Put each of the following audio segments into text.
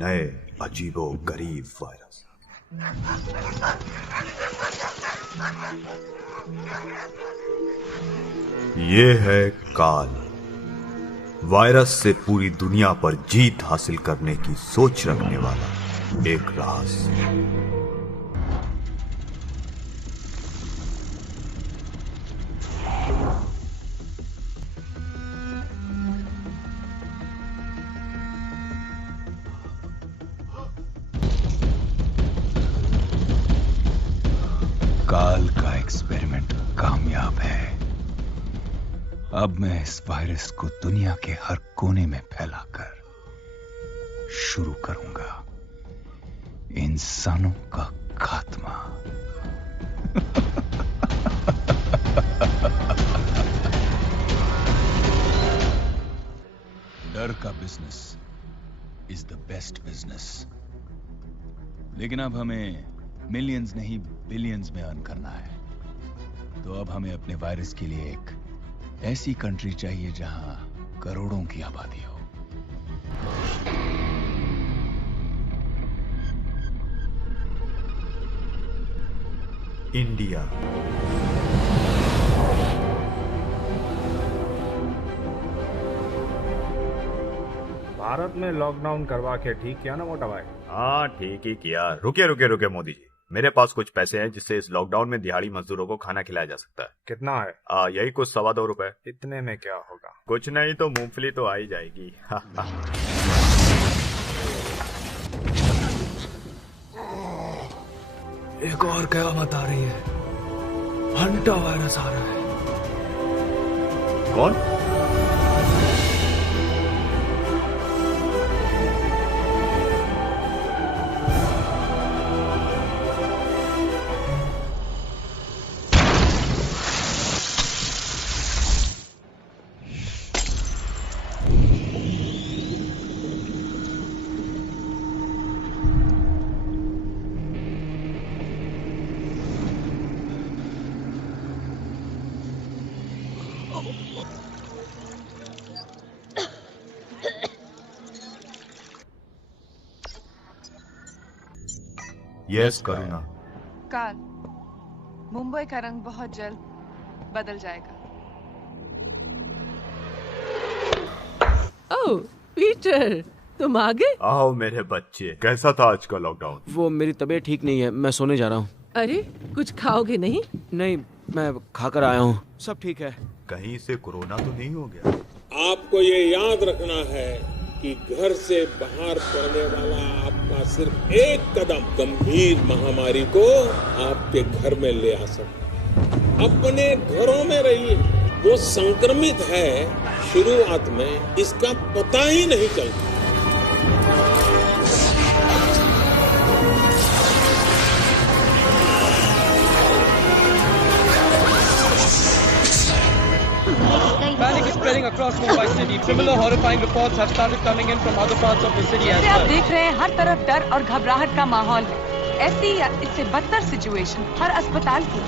नए अजीबो गरीब वायरस। ये है काल, वायरस से पूरी दुनिया पर जीत हासिल करने की सोच रखने वाला एक राज। काल का एक्सपेरिमेंट कामयाब है। अब मैं इस वायरस को दुनिया के हर कोने में फैलाकर शुरू करूंगा इंसानों का खात्मा। डर का business is the best business, लेकिन अब हमें मिलियंस नहीं बिलियंस में अर्न करना है। तो अब हमें अपने वायरस के लिए एक ऐसी कंट्री चाहिए जहां करोड़ों की आबादी हो। इंडिया। भारत में लॉकडाउन करवा के ठीक किया ना मोटा भाई? हाँ ठीक ही किया। रुके मोदी जी, मेरे पास कुछ पैसे हैं जिससे इस लॉकडाउन में दिहाड़ी मजदूरों को खाना खिलाया जा सकता है। कितना है? यही कुछ 2.25 रुपए। इतने में क्या होगा? कुछ नहीं तो मूंगफली तो आ ही जाएगी। एक और कयामत आ रही है, हंटा वायरस आ रहा है। कौन? यस करुणा। काल, मुंबई का रंग बहुत जल्द बदल जाएगा। ओह पीटर, तुम आ गए? आओ मेरे बच्चे, कैसा था आज का लॉकडाउन? वो मेरी तबीयत ठीक नहीं है, मैं सोने जा रहा हूँ। अरे कुछ खाओगे नहीं? नहीं, मैं खाकर आया हूँ, सब ठीक है। कहीं से कोरोना तो नहीं हो गया? आपको ये याद रखना है कि घर से बाहर पड़ने वाला आपका सिर्फ एक कदम गंभीर महामारी को आपके घर में ले आ सकता है। अपने घरों में रहिए। वो संक्रमित है, शुरुआत में इसका पता ही नहीं चलता। Panic is spreading across Mumbai city. Similar horrifying reports have started coming in from other parts of the city as well. आप देख रहे हैं, हर तरफ डर और घबराहट का माहौल है। ऐसी या इससे बदतर सिचुएशन हर अस्पताल की।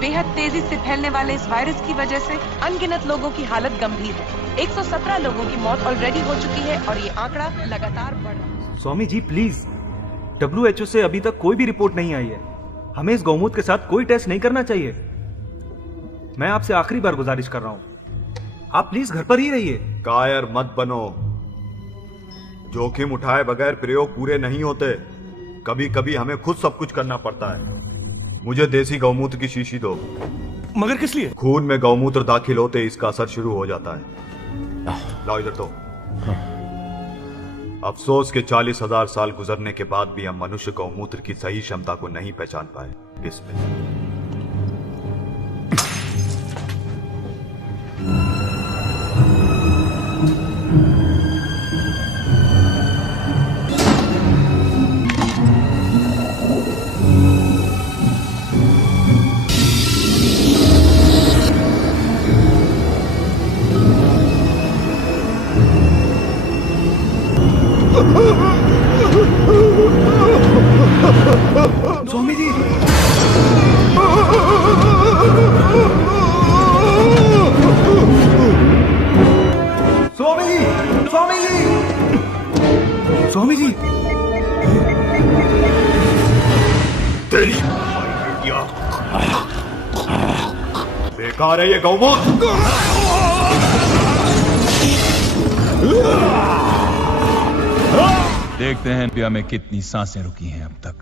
बेहद तेजी से फैलने वाले इस वायरस की वजह से अनगिनत लोगों की हालत गंभीर है। 117 लोगों की मौत ऑलरेडी हो चुकी है और ये आंकड़ा लगातार बढ़ रहा है। स्वामी जी प्लीज, WHO से अभी तक कोई भी रिपोर्ट नहीं आई है। हमें इस गौमूत्र के साथ कोई टेस्ट नहीं करना चाहिए। मैं आपसे आखिरी बार गुजारिश कर रहा हूँ, आप प्लीज घर पर ही रहिए। कायर मत बनो। जोखिम उठाए बगैर प्रयोग पूरे नहीं होते। कभी कभी हमें खुद सब कुछ करना पड़ता है। मुझे देसी गौमूत्र की शीशी दो। मगर किस लिए? खून में गौमूत्र दाखिल होते इसका असर शुरू हो जाता है। लाओ इधर तो। अफसोस के 40,000 साल गुजरने के बाद भी हम मनुष्य गौमूत्र की सही क्षमता को नहीं पहचान पाए। इसमें स्वामी जी, स्वामी जी, स्वामी जी, स्वामी जी, तेरी बेकार है ये गौमूत्र। देखते हैं इंडिया में कितनी सांसें रुकी हैं अब तक।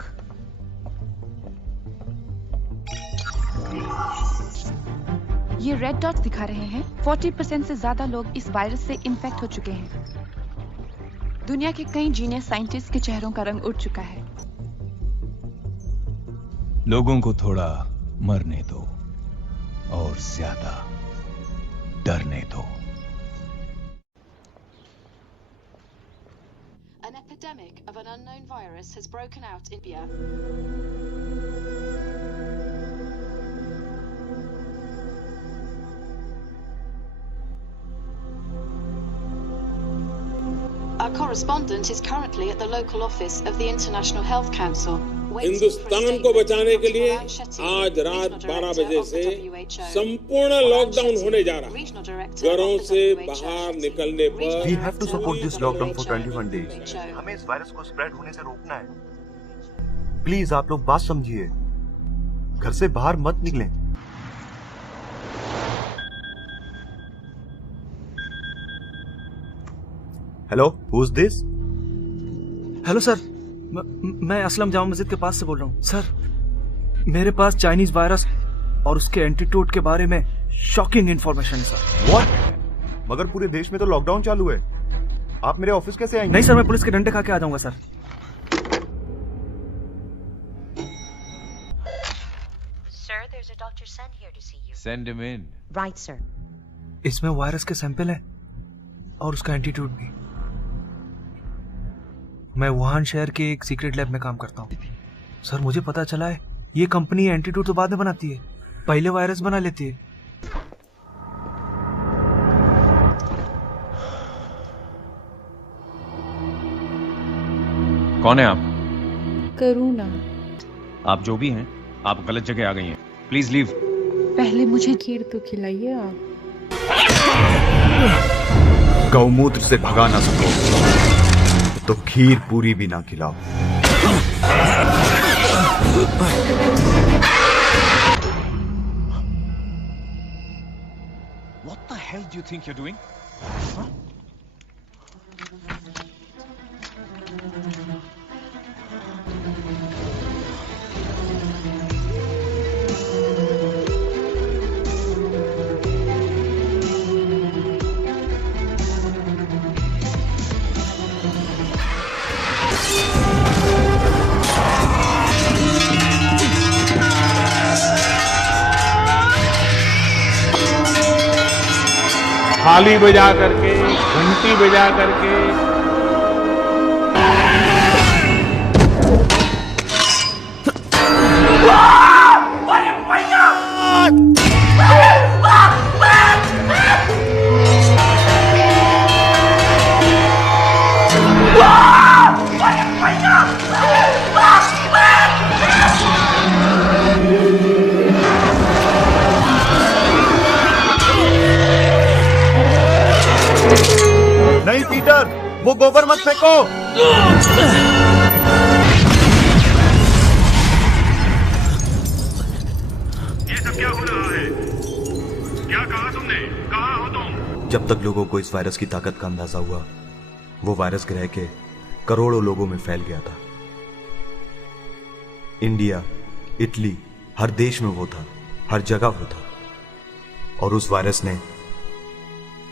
ये रेड डॉट्स दिखा रहे हैं 40% से ज्यादा लोग इस वायरस से इन्फेक्ट हो चुके हैं। दुनिया के कई जीनियस साइंटिस्ट के चेहरों का रंग उड़ चुका है। लोगों को थोड़ा मरने दो और ज्यादा डरने दो। An epidemic of an unknown virus has broken out in India. Our correspondent is currently at the local office of the International Health Council. Hindustan को बचाने के लिए आज रात 12 बजे से संपूर्ण लॉकडाउन होने जा रहा है। घरों से बाहर निकलने पर We have to support this lockdown for 21 days. हमें इस वायरस को स्प्रेड होने से रोकना है। प्लीज आप लोग बात समझिए, घर से बाहर मत निकलें। Hello, who is this? Hello sir, मैं असलम जामा मस्जिद के पास से बोल रहा हूँ। सर, मेरे पास चाइनीज वायरस और उसके एंटीटोड के बारे में शॉकिंग इंफॉर्मेशन है सर। व्हाट? मगर पूरे देश में तो लॉकडाउन चालू है, आप मेरे ऑफिस कैसे आएंगे? नहीं सर, मैं पुलिस के डंडे खा के आ जाऊंगा sir. Sir, there's a Dr. Sen here to see you. Send him in. Right, sir. इसमें वायरस के सैंपल है और उसका एंटीट्यूड भी। मैं वुहान शहर के एक सीक्रेट लैब में काम करता हूँ सर। मुझे पता चला है ये कंपनी एंटीट्यूड तो बाद में बनाती है, पहले वायरस बना लेती है। कौन है आप? करुणा। आप जो भी हैं, आप गलत जगह आ गई हैं। Please leave. पहले मुझे खीर तो खिलाइए आप। गौमूत्र से भगा ना सको तो खीर पूरी भी ना खिलाओ। What the hell do you think you're doing? Huh? थाली बजा करके, घंटी बजा करके नहीं पीटर, वो गोबर मत फेंको। ये सब क्या हो रहा है? क्या कहा तुमने? कहाँ हो तुम? जब तक लोगों को इस वायरस की ताकत का अंदाजा हुआ, वो वायरस ग्रह के करोड़ों लोगों में फैल गया था। इंडिया, इटली, हर देश में वो था, हर जगह वो था। और उस वायरस ने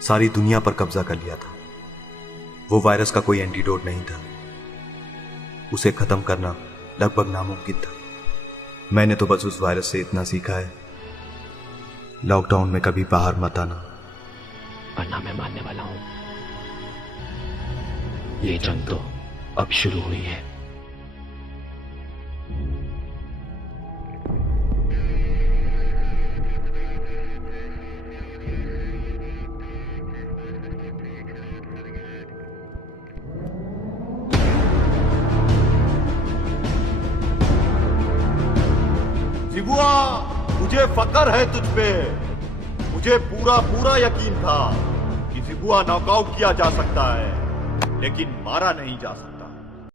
सारी दुनिया पर कब्जा कर लिया था। वो वायरस का कोई एंटीडोट नहीं था, उसे खत्म करना लगभग नामुमकिन था। मैंने तो बस उस वायरस से इतना सीखा है, लॉकडाउन में कभी बाहर मत आना, वरना मैं मानने वाला हूं। ये जंग तो अब शुरू हुई है। शिबुआ, मुझे फक्र है तुझ पे। मुझे पूरा यकीन था कि शिबुआ नॉकआउट किया जा सकता है, लेकिन मारा नहीं जा सकता।